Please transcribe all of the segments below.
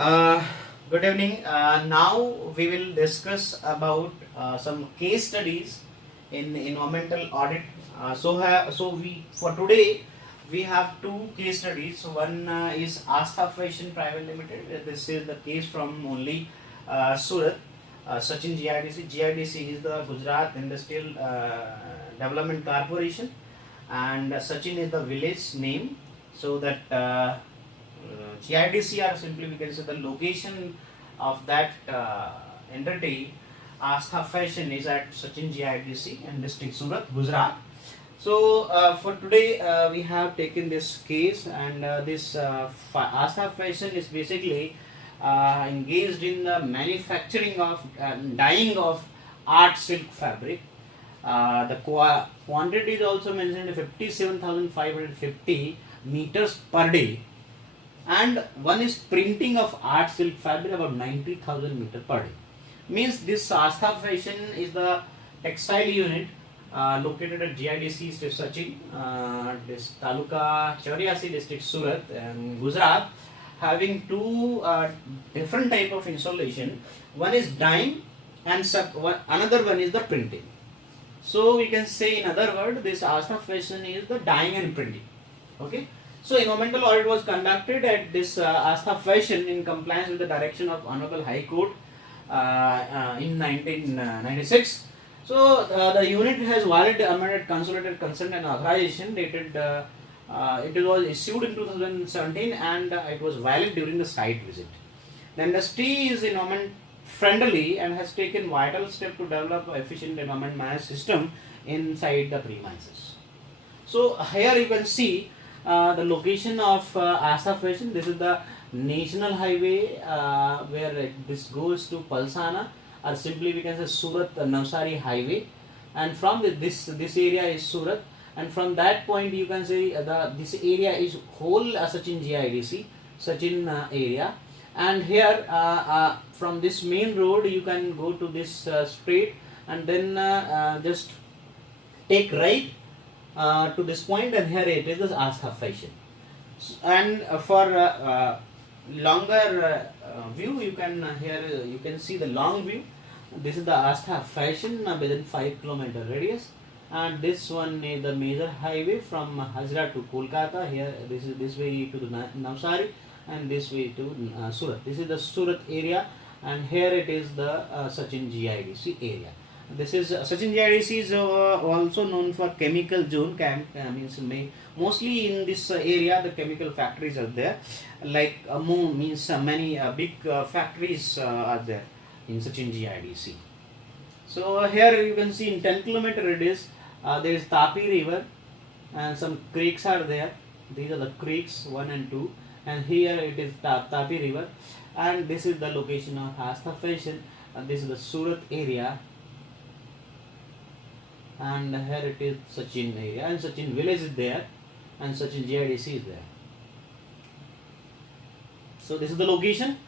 Uh, Good evening. Now we will discuss about some case studies in environmental audit. So we for today we have two case studies. So one is Astha Fashion Private Limited. This is the case from only Surat. Sachin GIDC. GIDC is the Gujarat Industrial Development Corporation, and Sachin is the village name. So that GIDC, or simply we can say the location of that entity, Astha Fashion, is at Sachin GIDC and district Surat, Gujarat. So for today we have taken this case, and this Astha Fashion is basically engaged in the manufacturing of dyeing of art silk fabric. The quantity is also mentioned 57,550 meters per day, and one is printing of art silk fabric about 90,000 meter per day. Means this Astha Fashion is the textile unit located at GIDC State Sachin, this Taluka Chauriasi district Surat and Gujarat, having two different type of installation. One is dyeing and another one is the printing. So we can say, in other words, this Astha Fashion is the dyeing and printing. Okay. So environmental audit was conducted at this Astha Fashion in compliance with the direction of Honorable High Court in 1996. So the unit has valid amended consolidated consent and authorization dated. It was issued in 2017 and it was valid during the site visit. The industry is environment friendly and has taken vital step to develop an efficient environment management system inside the premises. So here you can see the location of Astha Fashion. This is the national highway where this goes to Palsana, or simply we can say Surat Navsari highway, and from this area is Surat, and from that point you can say this area is whole Sachin GIDC Sachin area, and here from this main road you can go to this straight and then just take right to this point, and here it is the Astha Fashion. And for longer view, you can here you can see the long view. This is the Astha Fashion within 5 kilometer radius, and this one is the major highway from Hazra to Kolkata. Here this is this way to the Navsari, and this way to Surat. This is the Surat area, and here it is the Sachin GIDC area. This is Sachin GIDC is also known for chemical zone. Means mostly in this area the chemical factories are there. Like means many big factories are there in Sachin GIDC. So here you can see in 10 kilometer radius there is Tapi river, and some creeks are there. These are the creeks 1 and 2, and here it is Tapi river, and this is the location of Astha Fashion. This is the Surat area, and here it is Sachin area, and Sachin village is there, and Sachin GIDC is there. So this is the location.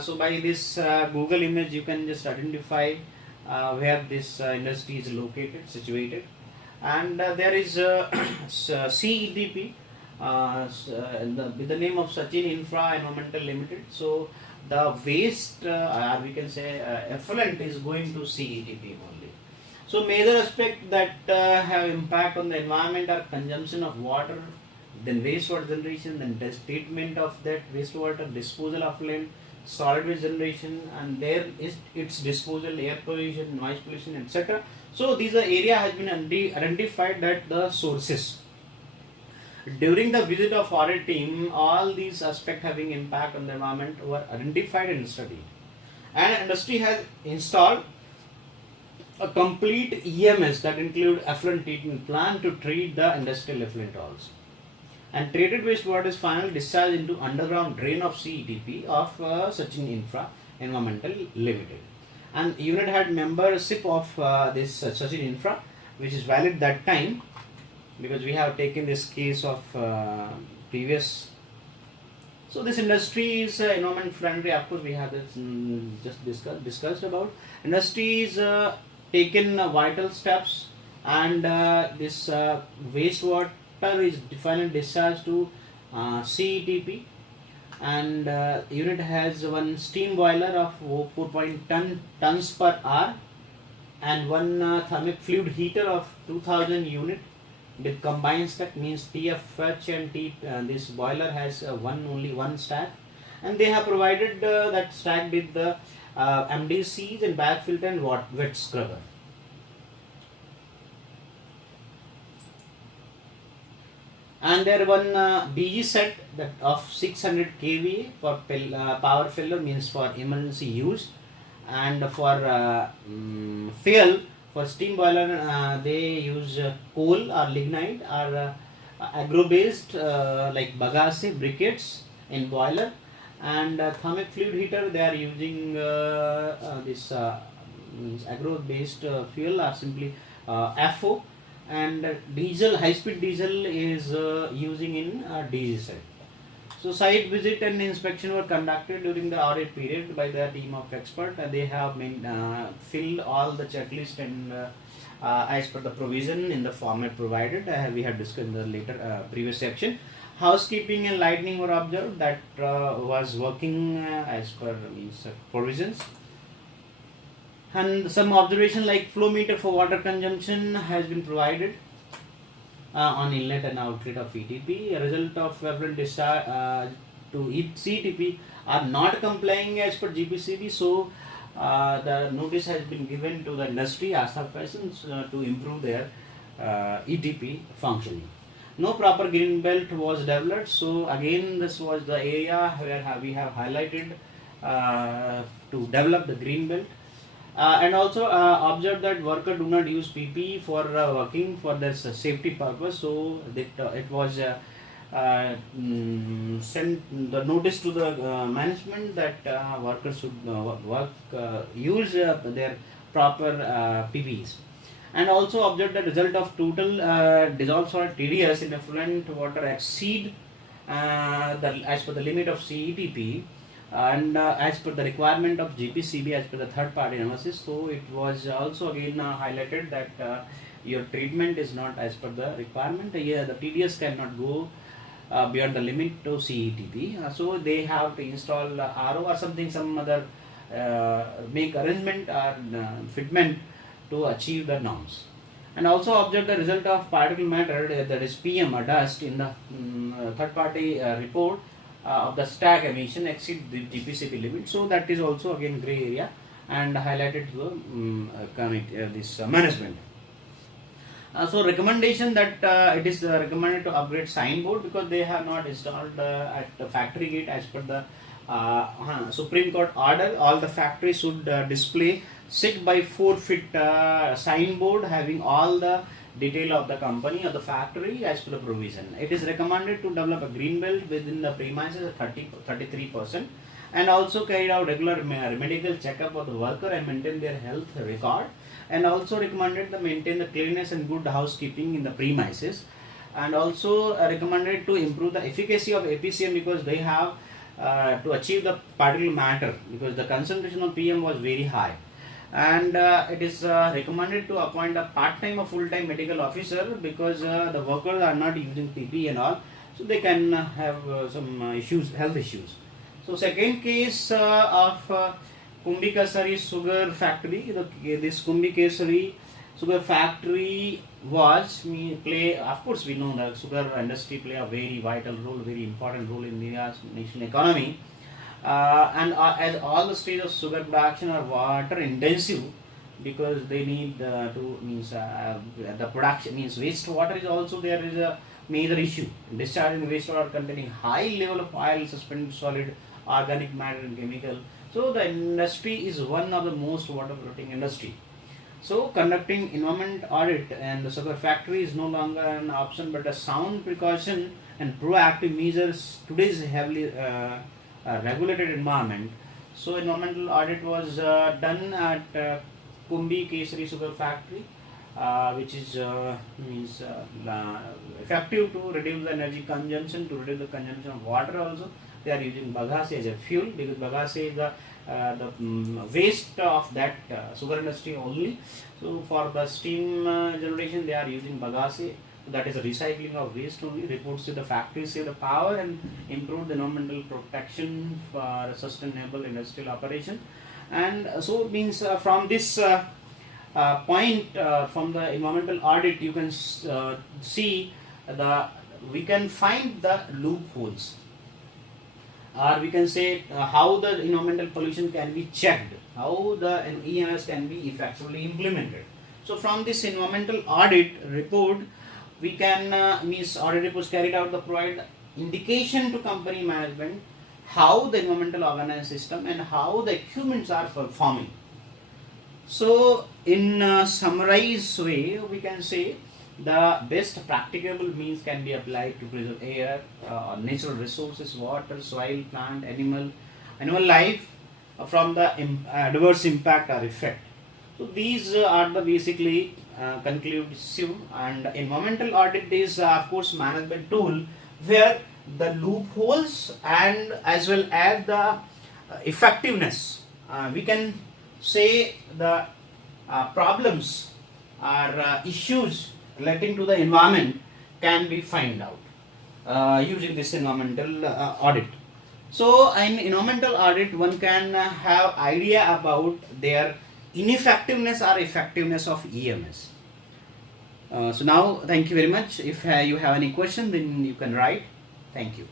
So by this Google image you can just identify where this industry is located, situated, and there is CEDP with the name of Sachin Infra Environmental Limited. So the waste or we can say effluent is going to CEDP only. So major aspect that have impact on the environment are consumption of water, then wastewater generation, then treatment of that wastewater, disposal of land, solid waste generation, and there is its disposal, air pollution, noise pollution, etc. So these area has been identified that the sources. During the visit of audit team, all these aspects having impact on the environment were identified and studied. And industry has installed a complete EMS that include effluent treatment plant to treat the industrial effluent also. And treated wastewater is finally discharged into underground drain of CEDP of Sachin Infra Environmental Limited. And unit had membership of this Sachin Infra, which is valid that time, because we have taken this case of previous. So this industry is environment friendly. Of course, we have this, just discussed about. Industry is taken vital steps, and this wastewater is finally discharged to CETP, and unit has one steam boiler of 4.10 tons per hour and one thermic fluid heater of 2000 unit with combined stack, means TFH and T. This boiler has only one stack, and they have provided that stack with the MDCs and bag filter and wet scrubber. And there one BG set that of 600 kVA for power failure, means for emergency use, and for fuel for steam boiler they use coal or lignite or agro based like bagasse briquettes in boiler, and thermic fluid heater they are using this means agro based fuel or simply FO, and diesel, high speed diesel is using in DG site. So site visit and inspection were conducted during the audit period by the team of experts, and they have filled all the checklist and as per the provision in the format provided. We have discussed in the later previous section. Housekeeping and lighting were observed, that was working as per means provisions. And some observation like flow meter for water consumption has been provided on inlet and outlet of ETP. A result of effluent discharge to CTP are not complying as per GPCB, so the notice has been given to the industry as per persons to improve their ETP functioning. No proper green belt was developed, so again this was the area where we have highlighted to develop the green belt. And also observe that worker do not use PPE for working for their safety purpose, so that it was sent the notice to the management that workers should use their proper PPEs. And also observe the result of total dissolved solid TDS in effluent water exceed as per the limit of CETP, and as per the requirement of GPCB as per the third party analysis. So it was also again highlighted that your treatment is not as per the requirement. The TDS cannot go beyond the limit to CETP. So they have to install RO or something, some other make arrangement or fitment to achieve the norms. And also observe the result of particle matter, that is PM or dust, in the third party report of the stack emission exceed the GPCB limit. So that is also again grey area and highlighted to the this management. So recommendation that it is recommended to upgrade signboard because they have not installed at the factory gate as per the Supreme Court order. All the factories should display 6 by 4 feet signboard having all the detail of the company or the factory as per the provision. It is recommended to develop a green belt within the premises at 33%, and also carry out regular medical checkup of the worker and maintain their health record, and also recommended to maintain the cleanliness and good housekeeping in the premises, and also recommended to improve the efficacy of APCM because they have to achieve the particle matter because the concentration of PM was very high. And it is recommended to appoint a part-time or full-time medical officer because the workers are not using PP and all, so they can have some issues, health issues. So second case of Kumbi Kasari sugar factory. This Kumbi Kasari sugar factory was of course we know that sugar industry play a very vital role, very important role in India's national economy. As all the stages of sugar production are water intensive because they need to the production means wastewater is also there is a major issue. Discharging wastewater containing high level of oil, suspended solid, organic matter and chemical. So the industry is one of the most water polluting industry. So conducting environment audit and the sugar factory is no longer an option but a sound precaution and proactive measures. Today's heavily regulated environment. So environmental audit was done at Kumbi Kesari sugar factory, which is effective to reduce the energy consumption, to reduce the consumption of water also. They are using bagasse as a fuel because bagasse is the waste of that sugar industry only. So for the steam generation they are using bagasse that is the recycling of waste only. Reports say the factories save the power and improve the environmental protection for sustainable industrial operation. And so it means from this point, from the environmental audit, you can see we can find the loopholes, or we can say how the environmental pollution can be checked, how the EMS can be effectively implemented. So from this environmental audit report, we can means audit reports carried out the provide indication to company management how the environmental organized system and how the equipments are performing. So in a summarized way, we can say the best practicable means can be applied to preserve air, natural resources, water, soil, plant, animal life from the adverse impact or effect. So these are the basically conclusive, and environmental audit is of course management tool where the loopholes and as well as the effectiveness, we can say the problems or issues relating to the environment can be find out using this environmental audit. So in environmental audit, one can have idea about their ineffectiveness or effectiveness of EMS. So now, thank you very much. If you have any question, then you can write. Thank you.